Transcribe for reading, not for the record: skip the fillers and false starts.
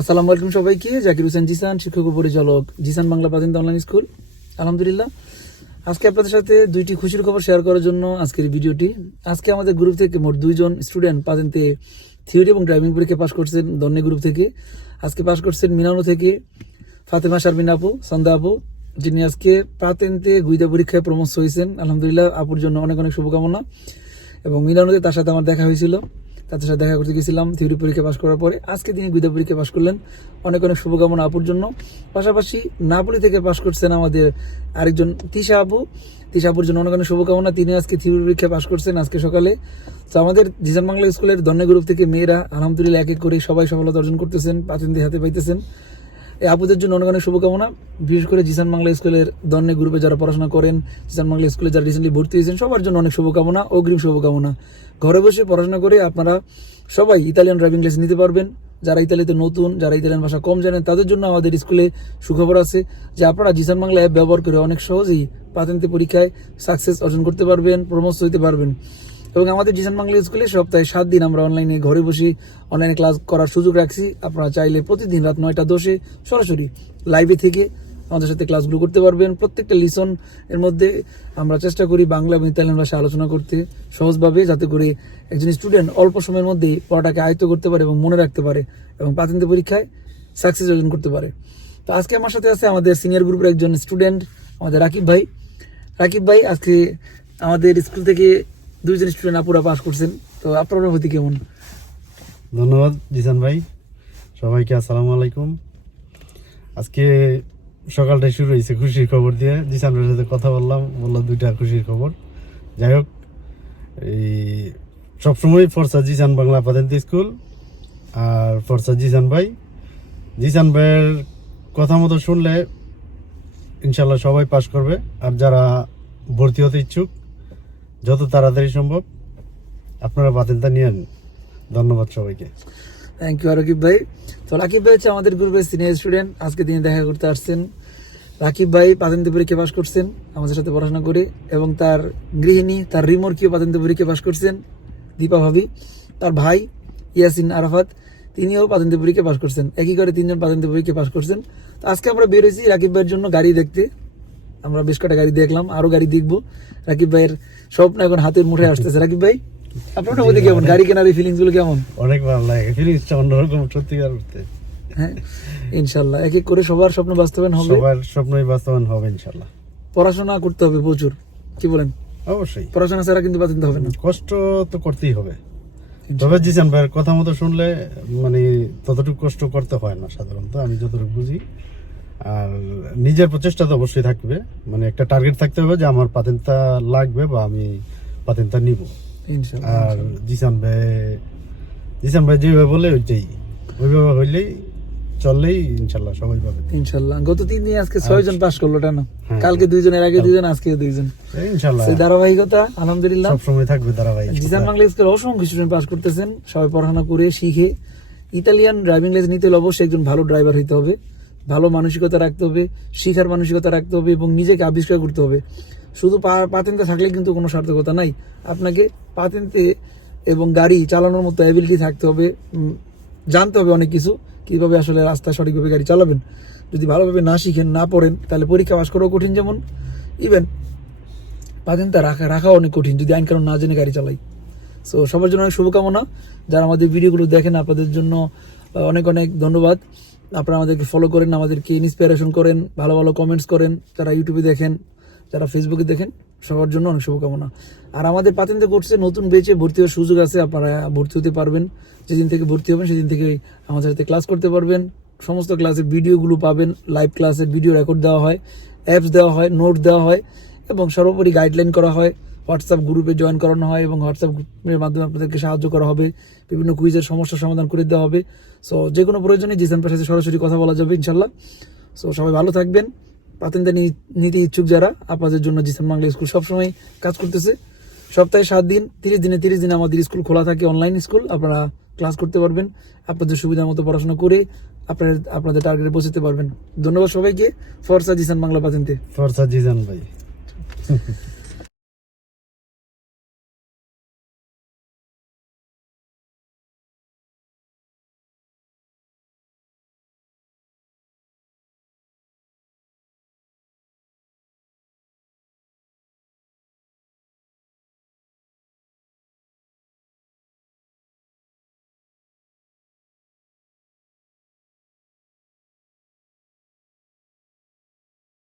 আসসালামু আলাইকুম সবাইকে। জাকির হোসেন জিসান, শিক্ষক ও পরিচালক, জিসান বাংলা পাতেন্তে অনলাইন স্কুল। আলহামদুলিল্লাহ, আজকে আপনাদের সাথে দুইটি খুশির খবর শেয়ার করার জন্য আজকের এই ভিডিওটি। আজকে আমাদের গ্রুপ থেকে মোট 2 জন স্টুডেন্ট পাতেন্তে থিওরি এবং ড্রাইভিং পরীক্ষা পাশ করছেন দন্নে গ্রুপ থেকে। আজকে পাশ করছেন মিনানো থেকে ফাতেমা শারমিন আপু, সন্ধ্যা আপু, যিনি আজকে পাতেন্তে গুইদা পরীক্ষায় প্রমোশ হয়েছেন। আলহামদুলিল্লাহ, আপুর জন্য অনেক অনেক শুভকামনা। এবং মিনানোতে তার সাথে আমার দেখা হয়েছিল, তাদের সাথে দেখা করতে গেছিলাম থিওরি পরীক্ষা পাশ করার পরে। আজকে তিনি গুইদা পরীক্ষা পাশ করলেন, অনেক অনেক শুভকামনা আপুর জন্য। পাশাপাশি নাপোলি থেকে পাশ করছেন আমাদের আরেকজন তিশা আপু, তিশা আপুর জন্য অনেক অনেক শুভকামনা। তিনি আজকে থিওরি পরীক্ষা পাশ করছেন আজকে সকালে। তো আমাদের জিসান বাংলা স্কুলের দন্নে গ্রুপ থেকে মেয়েরা আলহামদুলিল্লাহ এক এক করে সবাই সফলতা অর্জন করতেছেন, পাতেন্তে হাতে পাইতেছেন। এই আপুদের জন্য অনেক অনেক শুভকামনা। বিশেষ করে জিসান বাংলা স্কুলের দন্নে গ্রুপে যারা পড়াশোনা করেন, জিসান বাংলা স্কুলে যারা রিসেন্টলি ভর্তি হয়েছেন, সবার জন্য অনেক শুভকামনা, অগ্রিম শুভকামনা। ঘরে বসে পড়াশোনা করে আপনারা সবাই ইতালিয়ান ড্রাইভিং লাইসেন্স নিতে পারবেন। যারা ইতালিতে নতুন, যারা ইতালিয়ান ভাষা কম জানেন, তাদের জন্য আমাদের স্কুলে সুখবর আছে যে আপনারা জিসান বাংলা অ্যাপ ব্যবহার করে অনেক সহজেই পাতেন্তে পরীক্ষায় সাকসেস অর্জন করতে পারবেন, প্রমোট হইতে পারবেন। এবং আমাদের জিসান বাংলা স্কুলে সপ্তাহে 7 দিন আমরা অনলাইনে ঘরে বসে অনলাইনে ক্লাস করার সুযোগ রাখছি। আপনারা চাইলে প্রতিদিন রাত 9টা-10-এ সরাসরি লাইভে থেকে আমাদের সাথে ক্লাসগুলো করতে পারবেন। প্রত্যেকটা লিসন এর মধ্যে আমরা চেষ্টা করি বাংলা এবং ইতালিয়ান ভাষা আলোচনা করতে সহজভাবে, যাতে করে একজন স্টুডেন্ট অল্প সময়ের মধ্যে পড়াটাকে আয়ত্ত করতে পারে এবং মনে রাখতে পারে এবং পাতেন্তে পরীক্ষায় সাকসেস অর্জন করতে পারে। তো আজকে আমার সাথে আছে আমাদের সিনিয়র গ্রুপের একজন স্টুডেন্ট, আমাদের রাকিব ভাই। রাকিব ভাই, আজকে আমাদের স্কুল থেকে 2 জন স্টুডেন্ট আপুরা পাস করছেন, তো আপনার অনুভূতি কেমন? ধন্যবাদ জিসান ভাই, সবাইকে আসসালামু আলাইকুম। আজকে সকালটাই শুরু হয়েছে খুশির খবর দিয়ে। জিসান ভাইয়ের সাথে কথা বললাম 2টা খুশির খবর। যাই হোক, এই সবসময় ফরসা জিসান বাংলা পাতেন্তে স্কুল আর ফরসা জিসান ভাই। জিসান ভাইয়ের কথা মতো শুনলে ইনশাল্লাহ সবাই পাস করবে। আর যারা ভর্তি হতে ইচ্ছুক, যত তাড়াতাড়ি সম্ভব আপনারা পাতেন্তা নিয়েন। ধন্যবাদ সবাইকে। থ্যাংক ইউ রাকিব ভাই। তো রাকিব ভাই হচ্ছে আমাদের গ্রুপের সিনিয়র স্টুডেন্ট, আজকে তিনি দেখা করতে আসছেন। রাকিব ভাই পাতেন্তে পরীক্ষা পাশ করছেন আমাদের সাথে পড়াশোনা করে, এবং তার গৃহিণী, তার রিমোরকিও পাতেন্তে পরীক্ষা পাশ করছেন, দীপা ভাবি। তার ভাই ইয়াসিন আরাফাত, তিনিও পাতেন্তে পরীক্ষা পাশ করছেন। একই করে 3 জন পাতেন্তে পরীক্ষা পাশ করছেন। তো আজকে আমরা বেরোয়েছি রাকিব ভাইয়ের জন্য গাড়ি দেখতে। আমরা বেশ কটা গাড়ি দেখলাম, আরো গাড়ি দেখবো। রাকিব ভাইয়ের স্বপ্ন এখন হাতের মুঠে আসতেছে। রাকিব ভাই, আপনার অনুভূতি কেমন? গাড়ি কেনার এই ফিলিংস গুলো কেমন? অনেক ভালো লাগে, ফিলিংসটা অন্যরকম সত্যিকার অর্থে। হ্যাঁ, ইনশাল্লাহ এক এক করে সবার স্বপ্ন বাস্তবায়ন হবে, সবার স্বপ্নই বাস্তবায়ন হবে ইনশাল্লাহ। পড়াশোনা করতে হবে প্রচুর, কি বলেন? অবশ্যই, পড়াশোনা ছাড়া কিন্তু পাতেন্তে হবে না, কষ্ট তো করতেই হবে। তবে জিসান ভাইয়ের কথা মতো শুনলে মানে ততটুকু কষ্ট করতে হয় না সাধারণত, আমি যতটুকু বুঝি। আর নিজের প্রচেষ্টা তো অবশ্যই থাকবে, মানে একটা টার্গেট থাকতে হবে যে আমার পাতেন্তা লাগবে বা আমি পাতেন্তা নিব। ইনশাল্লাহ। আর জিসান ভাই যেভাবে বলে ওইভাবে হইলেই চললেই ইনশাল্লাহ সবাই পাবে। ইনশাল্লাহ গত 3 দিন আজকে 6 জন পাস করলো, টানা। হ্যাঁ। কালকে 2 জন, এর আগে 2 জন, আজকে 2 জন। ইনশাল্লাহ সেই ধারাবাহিকতা আলহামদুলিল্লাহ সবসময় থাকবে ধারাবাহিক। জিসান বাংলা স্কুলে অসংখ্য স্টুডেন্ট পাস করতেছেন, সবাই পড়াশোনা করে শিখে ইতালিয়ান ড্রাইভিং লাইসেন্স নিতে হলে অবশ্যই একজন ভালো ড্রাইভার হইতে হবে, ভালো মানসিকতা রাখতে হবে, শিখার মানসিকতা রাখতে হবে এবং নিজেকে আবিষ্কার করতে হবে। শুধু পাতেন্তে থাকলে কিন্তু কোনো সার্থকতা নাই। আপনাকে পাতেন্তে এবং গাড়ি চালানোর মতো অ্যাবিলিটি থাকতে হবে, জানতে হবে অনেক কিছু, কিভাবে আসলে রাস্তায় সঠিকভাবে গাড়ি চালাবেন। যদি ভালোভাবে না শিখেন, না পড়েন, তাহলে পরীক্ষা পাস করাও কঠিন। যেমন ইভেন পাতেন্তে রাখাও অনেক কঠিন যদি আইন কারণ না জেনে গাড়ি চালাই। সো সবার জন্য অনেক শুভকামনা। যারা আমাদের ভিডিওগুলো দেখেন, আপনাদের জন্য অনেক অনেক ধন্যবাদ। আপনারা আমাদেরকে ফলো করেন, আমাদেরকে ইন্সপিরেশন করেন, ভালো ভালো কমেন্টস করেন। যারা ইউটিউবে দেখেন, যারা ফেসবুকে দেখেন, সবার জন্য অনেক শুভকামনা। আর আমাদের পাতেন্তে কোর্সে নতুন বেচে ভর্তি হওয়ার সুযোগ আছে, আপনারা ভর্তি হতে পারবেন। যেদিন থেকে ভর্তি হবেন সেদিন থেকে আমাদের সাথে ক্লাস করতে পারবেন। সমস্ত ক্লাসের ভিডিওগুলো পাবেন, লাইভ ক্লাসের ভিডিও রেকর্ড দেওয়া হয়, অ্যাপস দেওয়া হয়, নোট দেওয়া হয় এবং সর্বোপরি গাইডলাইন করা হয়। হোয়াটসঅ্যাপ গ্রুপে জয়েন করানো হয় এবং হোয়াটসঅ্যাপ গ্রুপের মাধ্যমে আপনাদেরকে সাহায্য করা হবে, বিভিন্ন কুইজের সমস্যার সমাধান করে দেওয়া হবে। সো যে কোনো প্রয়োজনে জিসান ভাইয়ের সাথে সরাসরি কথা বলা যাবে ইনশাল্লাহ। সো সবাই ভালো থাকবেন। পাতেন্তে নিতে ইচ্ছুক যারা, আপনাদের জন্য জিসান বাংলা স্কুল সবসময় কাজ করতেছে। সপ্তাহে 7 দিন, 30 দিনে 30 দিন আমাদের স্কুল খোলা থাকে, অনলাইন স্কুল। আপনারা ক্লাস করতে পারবেন, আপনাদের সুবিধা মতো পড়াশোনা করে আপনাদের টার্গেটে পৌঁছতে পারবেন। ধন্যবাদ সবাইকে। ফরসা জিসান বাংলা পাতেন্তে। ফরসা জিসান ভাই।